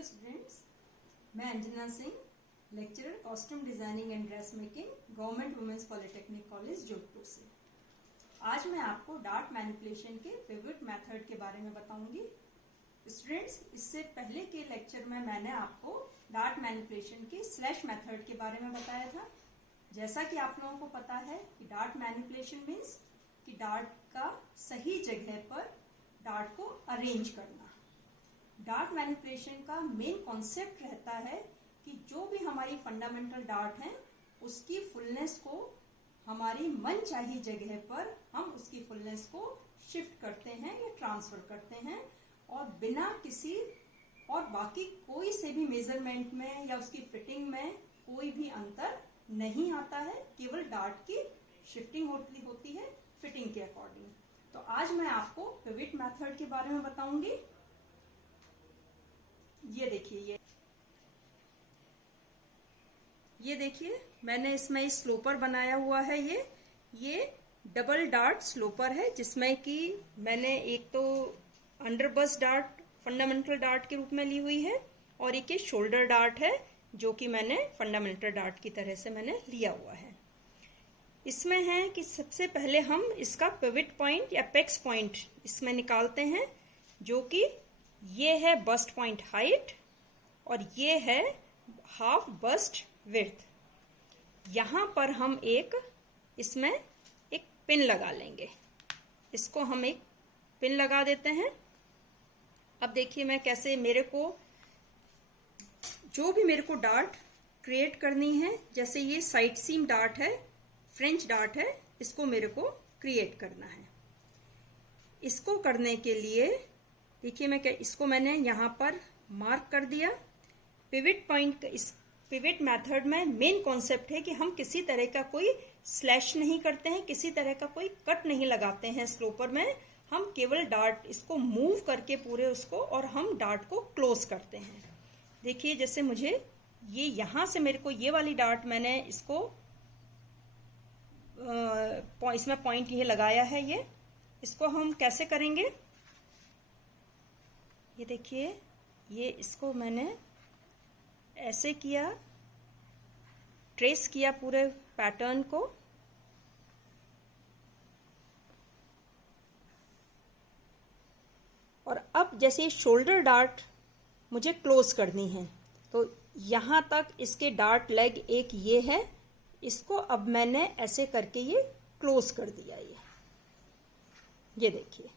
Hello students, मैं Anjana Singh, lecturer costume designing and dress making, government women's polytechnic college Jodhpur से। आज मैं आपको डार्ट मैनिपुलेशन के पिवट मेथड के बारे में बताऊंगी। स्टूडेंट्स, इससे पहले के लेक्चर में मैंने आपको dart manipulation K slash method के बारे में बताया था। जैसा कि आप लोगों को पता है कि डार्ट मैनिपुलेशन मीन्स कि डार्ट का सही जगह पर डार्ट को अरेंज करना। डार्ट मैनिपुलेशन का मेन कॉन्सेप्ट रहता है कि जो भी हमारी फंडामेंटल डार्ट है उसकी फुलनेस को हमारी मनचाही जगह पर हम उसकी फुलनेस को शिफ्ट करते हैं या ट्रांसफर करते हैं, और बिना किसी और बाकी कोई से भी मेजरमेंट में या उसकी फिटिंग में कोई भी अंतर नहीं आता है। केवल डार्ट की शिफ्टिंग होती है फिटिंग के अकॉर्डिंग। तो आज मैं आपको पिवट मेथड के बारे में बताऊंगी। ये देखिए मैंने इसमें स्लोपर बनाया हुआ है। ये डबल डार्ट स्लोपर है, जिसमें कि मैंने एक तो under bust dart fundamental dart के रूप में ली हुई है, और एक शोल्डर डार्ट है जो कि मैंने फंडामेंटल डार्ट की तरह से मैंने लिया हुआ है। इसमें है कि सबसे पहले हम इसका पिवट पॉइंट या पेक्स पॉइंट इसमें निकालते हैं, जो कि ये है बस्ट पॉइंट हाइट और ये है हाफ बस्ट विड्थ। यहां पर हम इसमें एक पिन लगा लेंगे। इसको हम एक पिन लगा देते हैं। अब देखिए मैं कैसे जो भी मेरे को डार्ट क्रिएट करनी है, जैसे ये साइड सीम डार्ट है, फ्रेंच डार्ट है, इसको मेरे को क्रिएट करना है। इसको करने के लिए देखिए इसको मैंने यहां पर मार्क कर दिया। पिवट पॉइंट, इस पिवट मेथड में मेन कॉन्सेप्ट है कि हम किसी तरह का कोई स्लैश नहीं करते हैं, किसी तरह का कोई कट नहीं लगाते हैं स्लोपर में। हम केवल डार्ट इसको मूव करके पूरे उसको, और हम डार्ट को क्लोज करते हैं। देखिए जैसे मुझे ये यहां से मेरे को ये वाली डार्ट मैंने इसको इसमें पॉइंट ये लगाया है। इसको हम कैसे करेंगे, ये देखिए इसको मैंने ऐसे किया, ट्रेस किया पूरे पैटर्न को, और अब जैसे शोल्डर डार्ट मुझे क्लोज करनी है, तो यहां तक इसके डार्ट लेग एक ये है, इसको अब मैंने ऐसे करके ये क्लोज कर दिया। ये देखिए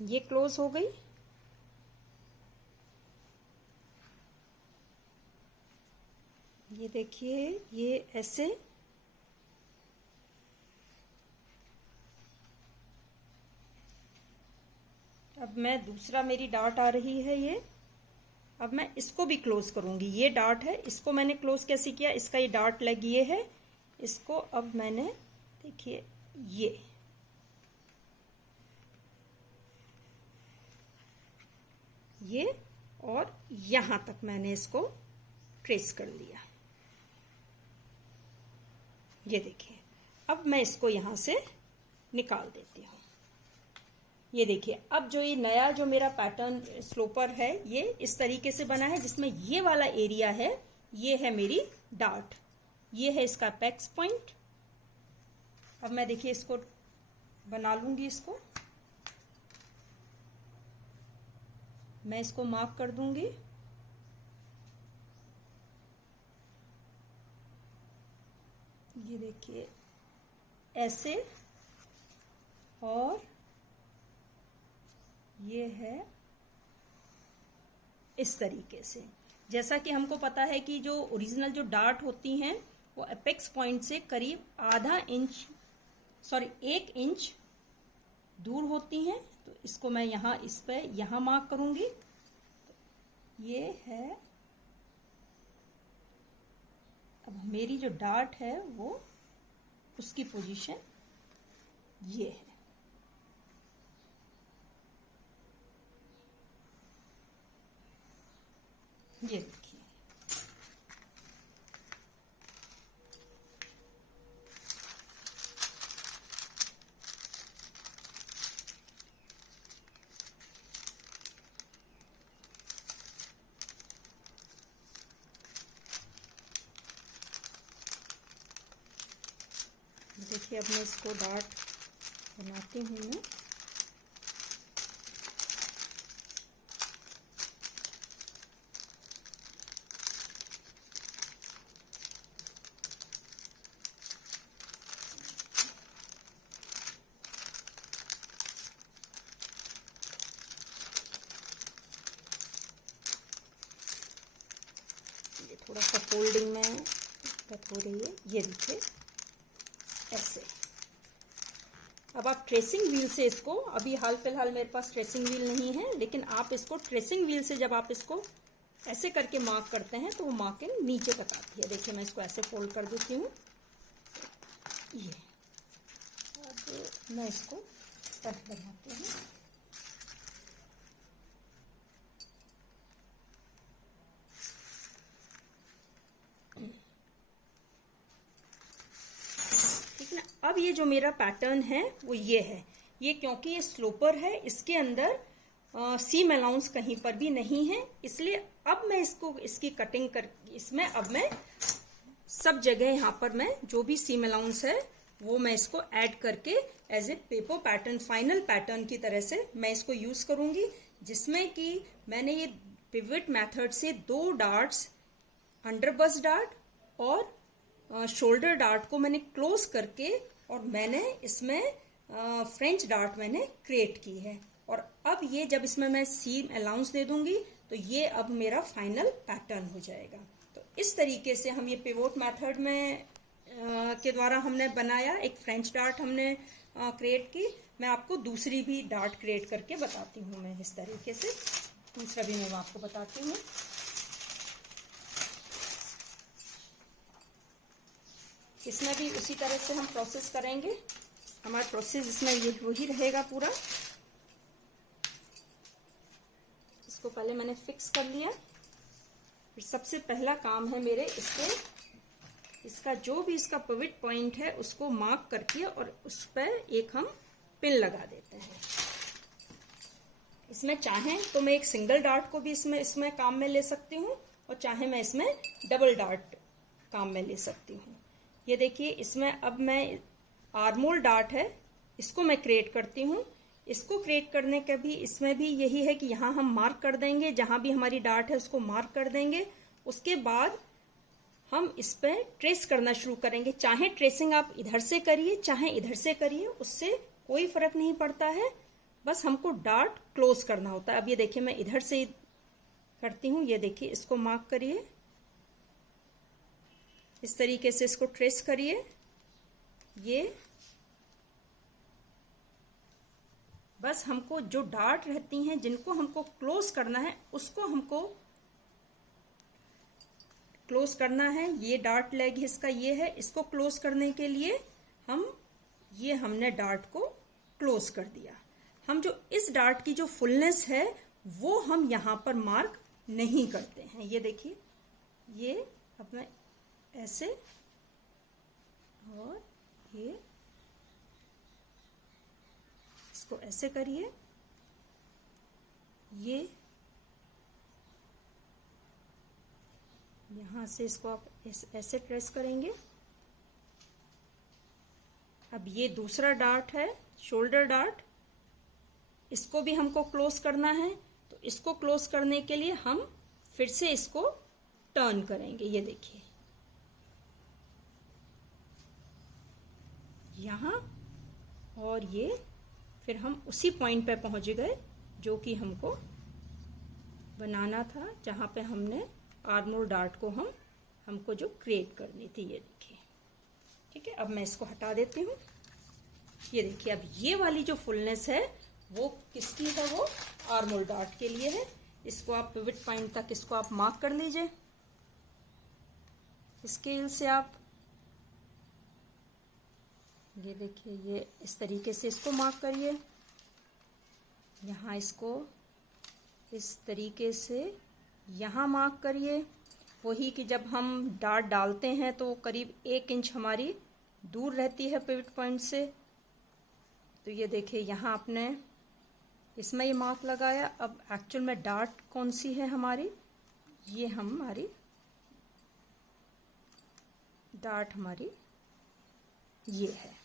ये क्लोज हो गई। ये देखिए ये ऐसे। अब मैं दूसरा मेरी डार्ट आ रही है अब मैं इसको भी क्लोज करूंगी। ये डार्ट है, इसको मैंने क्लोज कैसे किया, इसका ये डार्ट लेग ये है, इसको अब मैंने देखिए ये और यहां तक मैंने इसको ट्रेस कर लिया। ये देखिए अब मैं इसको यहां से निकाल देती हूं। ये देखिए अब जो ये नया जो मेरा पैटर्न स्लोपर है, ये इस तरीके से बना है, जिसमें ये वाला एरिया है, ये है मेरी डार्ट, ये है इसका पेक्स पॉइंट। अब मैं देखिए इसको बना लूंगी। इसको मैं इसको मार्क कर दूंगी। ये देखिए ऐसे, और ये है इस तरीके से। जैसा कि हमको पता है कि जो ओरिजिनल जो डार्ट होती हैं वो एपेक्स पॉइंट से करीब 1 इंच दूर होती हैं। तो इसको मैं यहां मार्क करूंगी। ये है, अब मेरी जो डार्ट है वो उसकी पोजीशन ये है। ये देखिए देखिए अब मैं इसको डार्ट बनाती हूँ मैं। ये थोड़ा सा फोल्डिंग में दिक्कत हो रही है, ये देखिए ऐसे। अब आप ट्रेसिंग व्हील से इसको, अभी हाल फिलहाल मेरे पास ट्रेसिंग व्हील नहीं है, लेकिन आप इसको ट्रेसिंग व्हील से जब आप इसको ऐसे करके मार्क करते हैं तो वो मार्किंग नीचे तक आती है। देखिए मैं इसको ऐसे फोल्ड कर देती हूँ, ये। अब मैं इसको कट बनाती हूँ। ठीक ना। अब ये जो मेरा पैटर्न है वो ये है, ये क्योंकि ये स्लोपर है, इसके अंदर सीम अलाउंस कहीं पर भी नहीं है, इसलिए अब मैं इसको, इसकी कटिंग कर, इसमें अब मैं सब जगह यहाँ पर मैं जो भी सीम अलाउंस है वो मैं इसको ऐड करके as a paper pattern, final pattern की तरह से मैं इसको यूज करूंगी, जिसमें कि मैंने ये पिवट मेथड से 2 डार्ट्स, अंडर बस्ट डार्ट और शोल्डर डार्ट को मैंने क्लोज करके और मैंने इसमें फ्रेंच डार्ट मैंने क्रिएट की है। और अब ये जब इसमें मैं सीम अलाउंस दे दूंगी तो ये अब मेरा फाइनल पैटर्न हो जाएगा। तो इस तरीके से हम ये पिवोट मेथड में के द्वारा हमने बनाया, एक फ्रेंच डार्ट हमने क्रिएट की। मैं आपको दूसरी भी डार्ट क्रिएट करके बताती हूँ, मैं इस तरीके से दूसरा भी मैं आपको बताती हूँ। इसमें भी उसी तरह से हम प्रोसेस करेंगे, हमारा प्रोसेस इसमें ये वही रहेगा पूरा। इसको पहले मैंने फिक्स कर लिया। फिर सबसे पहला काम है मेरे, इसका जो भी इसका पिवट पॉइंट है उसको मार्क करके और उस पर एक हम पिन लगा देते हैं। इसमें चाहें तो मैं एक सिंगल डार्ट को भी इसमें काम में ले सकती हूँ, और चाहे मैं इसमें डबल डार्ट काम में ले सकती हूँ। ये देखिए इसमें अब मैं आर्मोल डार्ट है, इसको मैं क्रिएट करती हूँ। इसको क्रिएट करने का भी इसमें भी यही है कि यहाँ हम मार्क कर देंगे, जहां भी हमारी डार्ट है उसको मार्क कर देंगे। उसके बाद हम इस पर ट्रेस करना शुरू करेंगे। चाहे ट्रेसिंग आप इधर से करिए चाहे इधर से करिए, उससे कोई फर्क नहीं पड़ता है, बस हमको डार्ट क्लोज करना होता है। अब ये देखिए मैं इधर से करती हूँ, ये देखिए इसको मार्क करिए, इस तरीके से इसको ट्रेस करिए। ये बस हमको जो डार्ट रहती हैं जिनको हमको क्लोज करना है उसको हमको क्लोज करना है। ये डार्ट लेग इसका ये है, इसको क्लोज करने के लिए हमने डार्ट को क्लोज कर दिया। हम जो इस डार्ट की जो फुलनेस है वो हम यहां पर मार्क नहीं करते हैं। ये देखिए, ये अब मैं ऐसे, और ये इसको ऐसे करिए, ये यहां से इसको आप ऐसे ट्रेस करेंगे। अब ये दूसरा डार्ट है, शोल्डर डार्ट, इसको भी हमको क्लोज करना है। तो इसको क्लोज करने के लिए हम फिर से इसको टर्न करेंगे। ये देखिए यहां, और ये फिर हम उसी पॉइंट पे पहुंच गए जो कि हमको बनाना था, जहां पे हमने आर्मोल डार्ट को हमको जो क्रिएट करनी थी। ये देखिए, ठीक है। अब मैं इसको हटा देती हूँ। ये देखिए अब ये वाली जो फुलनेस है वो किसकी है, वो आर्मोल डार्ट के लिए है। इसको आप पिवट पॉइंट तक इसको आप मार्क कर लीजिए स्केल से आप। ये देखिए, ये इस तरीके से इसको मार्क करिए। यहाँ इसको इस तरीके से यहाँ मार्क करिए। वही कि जब हम डार्ट डालते हैं तो करीब 1 इंच हमारी दूर रहती है पिवट पॉइंट से। तो ये देखिए यहाँ आपने इसमें ये मार्क लगाया। अब एक्चुअल में डार्ट कौन सी है हमारी, ये हमारी डार्ट हमारी ये है।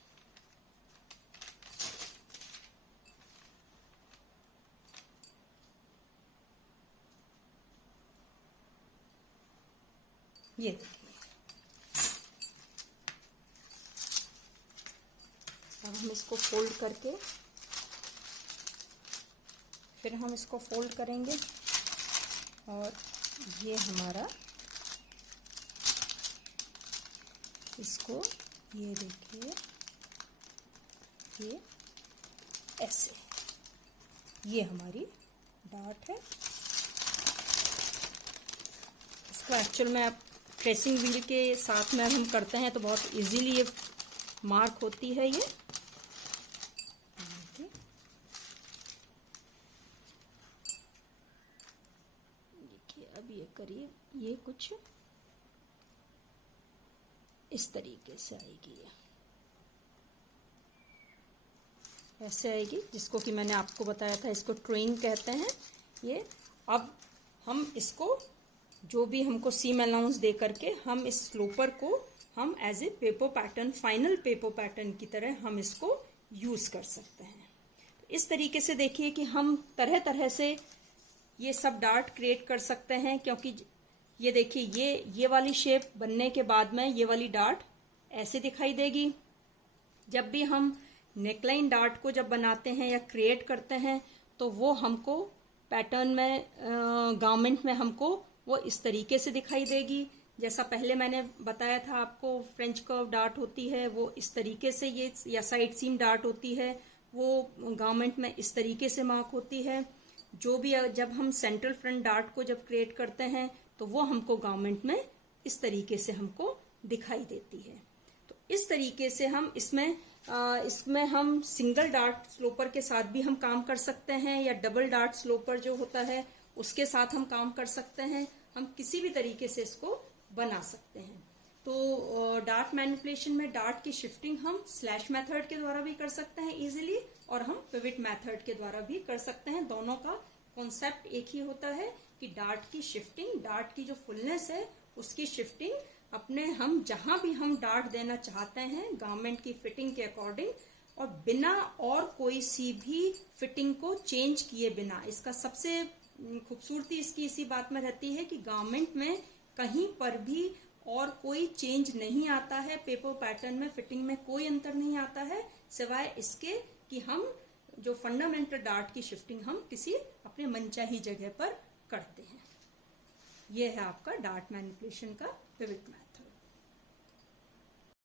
ये देखिए, अब हम इसको फोल्ड करके फिर हम इसको फोल्ड करेंगे और ये हमारा, इसको ये देखिए, ये ऐसे, ये हमारी डार्ट है। इसको एक्चुअल में आप ट्रेसिंग व्हील के साथ में हम करते हैं तो बहुत इजीली ये मार्क होती है। ये देखिए, अब ये करीब ये कुछ इस तरीके से आएगी, ये ऐसे आएगी, जिसको कि मैंने आपको बताया था, इसको ट्रेन कहते हैं ये। अब हम इसको जो भी हमको सीम अलाउंस दे करके हम इस स्लोपर को हम as a paper pattern, final paper pattern की तरह हम इसको यूज कर सकते हैं। इस तरीके से देखिए कि हम तरह तरह से ये सब डार्ट क्रिएट कर सकते हैं, क्योंकि ये देखिए, ये वाली शेप बनने के बाद में ये वाली डार्ट ऐसे दिखाई देगी। जब भी हम नेकलाइन डार्ट को जब बनाते हैं या क्रिएट करते हैं तो वो हमको पैटर्न में, गारमेंट में हमको वो इस तरीके से दिखाई देगी। जैसा पहले मैंने बताया था आपको, फ्रेंच कर्व डार्ट होती है वो इस तरीके से, ये या साइड सीम डार्ट होती है वो गारमेंट में इस तरीके से मार्क होती है। जो भी जब हम सेंट्रल फ्रंट डार्ट को जब क्रिएट करते हैं तो वो हमको गारमेंट में इस तरीके से हमको दिखाई देती है। तो इस तरीके से हम इसमें हम सिंगल डार्ट स्लोपर के साथ भी हम काम कर सकते हैं, या डबल डार्ट स्लोपर जो होता है उसके साथ हम काम कर सकते हैं। हम किसी भी तरीके से इसको बना सकते हैं। तो डार्ट मैनिपुलेशन में डार्ट की शिफ्टिंग हम स्लैश मेथड के द्वारा भी कर सकते हैं इजीली, और हम पिवट मेथड के द्वारा भी कर सकते हैं। दोनों का कॉन्सेप्ट एक ही होता है कि डार्ट की शिफ्टिंग, डार्ट की जो फुलनेस है उसकी शिफ्टिंग अपने, हम जहां भी हम डार्ट देना चाहते हैं गारमेंट की फिटिंग के अकॉर्डिंग, और बिना और कोई सी भी फिटिंग को चेंज किए बिना। इसका सबसे खूबसूरती इसकी इसी बात में रहती है कि गारमेंट में कहीं पर भी और कोई चेंज नहीं आता है, पेपर पैटर्न में, फिटिंग में कोई अंतर नहीं आता है, सिवाय इसके कि हम जो फंडामेंटल डार्ट की शिफ्टिंग हम किसी अपने मनचाही जगह पर करते हैं। यह है आपका डार्ट मैनिपुलेशन का पिवट मेथड।